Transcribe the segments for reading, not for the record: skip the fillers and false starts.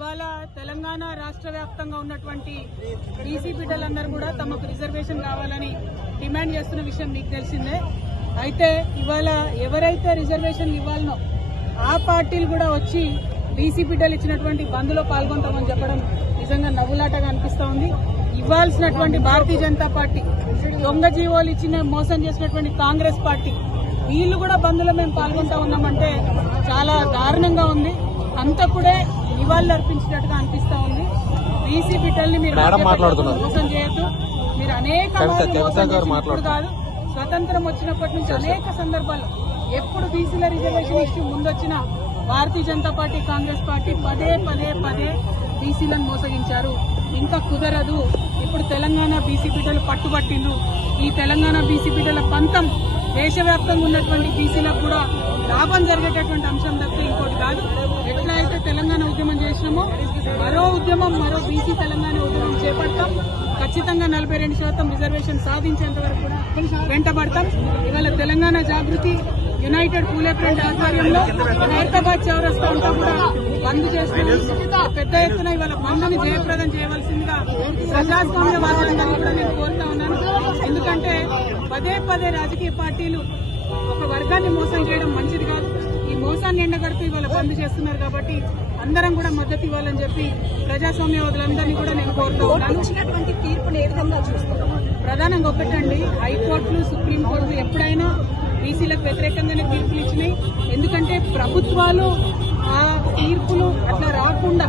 ఇవాళ తెలంగాణ రాష్ట్ర వ్యాప్తంగా ఉన్నటువంటి బీసీ బిడ్డలందరూ కూడా తమకు రిజర్వేషన్ కావాలని డిమాండ్ చేస్తున్న విషయం మీకు తెలిసిందే. అయితే ఇవాళ ఎవరైతే రిజర్వేషన్లు ఇవ్వాలనో ఆ పార్టీలు కూడా వచ్చి బీసీ బిడ్డలు ఇచ్చినటువంటి బంద్లో పాల్గొంటామని చెప్పడం నిజంగా నవ్వులాటగా అనిపిస్తా ఉంది. ఇవ్వాల్సినటువంటి భారతీయ జనతా పార్టీ, దొంగ జీవోలు ఇచ్చిన మోసం చేసినటువంటి కాంగ్రెస్ పార్టీ, వీళ్ళు కూడా బంద్లో మేము పాల్గొంటా ఉన్నామంటే చాలా దారుణంగా ఉంది. అంతకుడే నివాళులు అర్పించినట్టుగా అనిపిస్తా ఉంది. బీసీ బిడ్డల్ని మీరు మోసం చేయొద్దు. మీరు అనేక కాదు, స్వతంత్రం వచ్చినప్పటి నుంచి అనేక సందర్భాల్లో ఎప్పుడు బీసీల reservation issue ముందొచ్చినా Bharatiya Janata party, Congress party పదే బీసీలను మోసగించారు. ఇంకా కుదరదు. ఇప్పుడు తెలంగాణ బీసీ బిడ్డలు పట్టుబట్టిండ్రు. ఈ తెలంగాణ బీసీ బిడ్డల పంతం దేశవ్యాప్తంగా ఉన్నటువంటి బీసీలకు కూడా లాభం జరిగేటటువంటి అంశం తప్పితే ఇంకోటి కాదు. ఎట్లా అయితే తెలంగాణ ఉద్యమం చేసినామో మరో బీసీ తెలంగాణ ఉద్యమం చేపడతాం. ఖచ్చితంగా 42% రిజర్వేషన్ సాధించేంత వరకు కూడా వెంటబడతాం. ఇవాళ తెలంగాణ జాగృతి యునైటెడ్ పూలే ఫ్రంట్ ఆధ్వర్యంలో హైదరాబాద్ చౌరస్తా అంతా కూడా బంద్ చేస్తున్నాం. పెద్ద ఎత్తున ఇవాళ బంద్ని జయప్రదం చేయవలసిందిగా ప్రజాస్వామ్యవాదులందరినీ కూడా నేను కోరుతా ఉన్నాను. ఎందుకంటే పదే రాజకీయ పార్టీలు ఒక వర్గాన్ని మోసం చేయడం మంచిది కాదు. ఈ మోసాన్ని ఎండగడుతూ ఇవాళ బంద్ చేస్తున్నారు కాబట్టి అందరం కూడా మద్దతు ఇవ్వాలని చెప్పి ప్రజాస్వామ్యవాదులందరినీ కూడా నేను కోరుతూ ఉన్నాను. తీర్పును ఏ విధంగా చూస్తారు? ప్రధానంగా ఒకటండి, హైకోర్టులు, సుప్రీంకోర్టులు ఎప్పుడైనా బీసీలకు వ్యతిరేకంగానే తీర్పులు ఇచ్చినాయి. ఎందుకంటే ప్రభుత్వాలు ఆ తీర్పులు అట్లా రాకుండా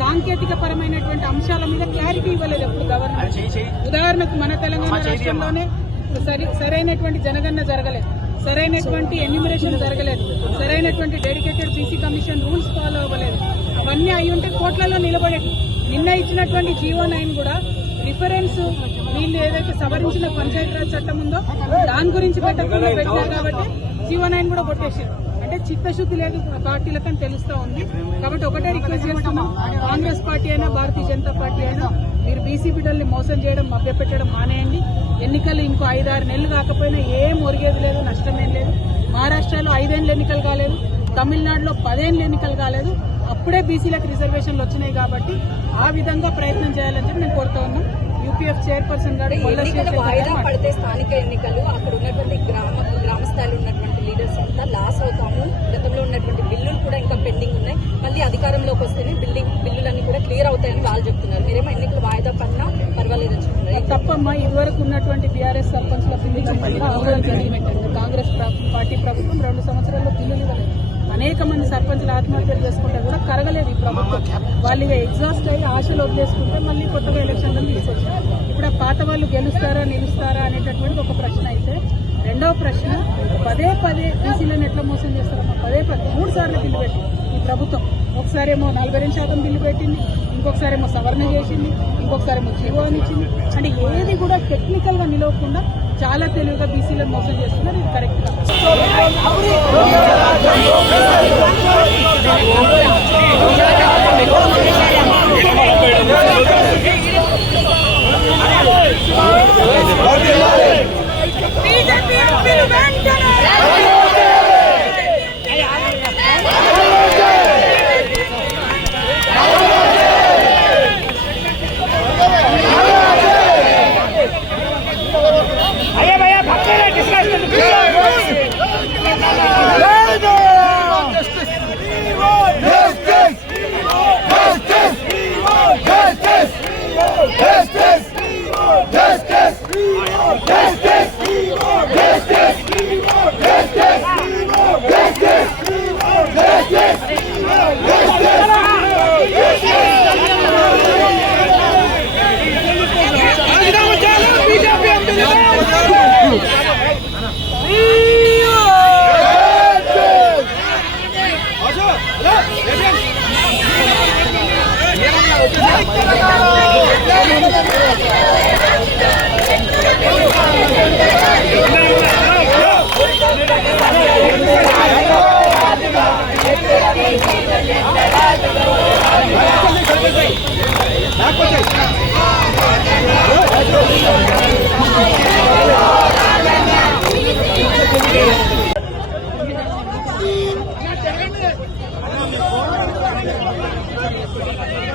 సాంకేతిక పరమైనటువంటి అంశాల మీద క్లారిటీ ఇవ్వలేదు ఎప్పుడు గవర్నమెంట్. ఉదాహరణకు మన తెలంగాణ రాష్ట్రంలోనే సరైనటువంటి జనగణన జరగలేదు, సరైనటువంటి ఎన్యూమరేషన్ జరగలేదు, సరైనటువంటి dedicated BC commission rules follow అవ్వలేదు. అవన్నీ అయి ఉంటే కోట్లలో నిలబడేది. నిన్న ఇచ్చినటువంటి GO9 కూడా రిఫరెన్స్ వీళ్ళు ఏదైతే సవరించిన పంచాయతీరాజ్ చట్టం ఉందో దాని గురించి పెట్టకుండా పెట్టారు కాబట్టి GO9 కూడా కొట్టేసారు. అంటే చిత్తశుద్ధి లేదు పార్టీలకని తెలుస్తా ఉంది. కాబట్టి ఒకటే రిక్వెస్ట్ చేస్తున్నాం, కాంగ్రెస్ పార్టీ అయినా భారతీయ జనతా పార్టీ అయినా మీరు బీసీ బిడ్డల్ని మోసం చేయడం, మభ్యపెట్టడం మానేయండి. ఎన్నికలు ఇంకో 5-6 నెలలు కాకపోయినా ఏం ఒరిగేది లేదు, నష్టమేం లేదు. మహారాష్ట్రలో 5 ఏళ్ళు ఎన్నికలు కాలేదు, తమిళనాడులో 10 ఏళ్ళు ఎన్నికలు కాలేదు. అప్పుడే బీసీలకు రిజర్వేషన్లు వచ్చినాయి కాబట్టి ఆ విధంగా ప్రయత్నం చేయాలని చెప్పి నేను కోరుతా ఉన్నాం. యూపీఎఫ్ చైర్పర్సన్ గారు వాయిదా పడితే స్థానిక ఎన్నికలు అక్కడ ఉన్నటువంటి గ్రామ స్థాయిలో ఉన్నటువంటి లీడర్స్ అంతా లాస్ అవుతాము. గతంలో ఉన్నటువంటి బిల్లులు కూడా ఇంకా పెండింగ్ ఉన్నాయి. మళ్ళీ అధికారంలోకి వస్తేనే బిల్లులన్నీ కూడా క్లియర్ అవుతాయని వాళ్ళు చెప్తున్నారు. మీరేమో ఎన్నికలు వాయిదా పడినా పర్వాలేదని చెప్తున్నారు. తప్పమ్మా, ఇదివరకు ఉన్నటువంటి బీఆర్ఎస్ సర్పంచ్ల బిల్లులు ఆమోదం జరిగినట్టు కాంగ్రెస్ పార్టీ ప్రభుత్వం 2 సంవత్సరాల్లో బిల్లులు ఇవ్వలేదు. అనేక మంది సర్పంచులు ఆత్మహత్యలు చేసుకుంటే కూడా కరగలేదు ఈ ప్రభుత్వం. వాళ్ళు ఎగ్జాస్ట్ అయ్యి ఆశలు వదిలేసుకుంటే మళ్ళీ కొత్తగా ఎలక్షన్లు తీసుకొచ్చారు. ఇప్పుడు ఆ పాత వాళ్ళు గెలుస్తారా నిలుస్తారా అనేటటువంటి ఒక ప్రశ్న అయితే, రెండవ ప్రశ్న పదే బీసీలను ఎట్లా మోసం చేస్తారమ్మా? 3 సార్లు బిల్లు పెట్టింది ఈ ప్రభుత్వం. ఒకసారేమో 42% బిల్లు పెట్టింది, ఇంకొకసారేమో సవరణ చేసింది, ఇంకొకసారేమో జీవో అని ఇచ్చింది. అంటే ఏది కూడా టెక్నికల్ గా నిలవకుండా చాలా తెలివిగా బీసీలను మోసం చేస్తున్నారు. ఇది కరెక్ట్ గా Let's go. ఒకటి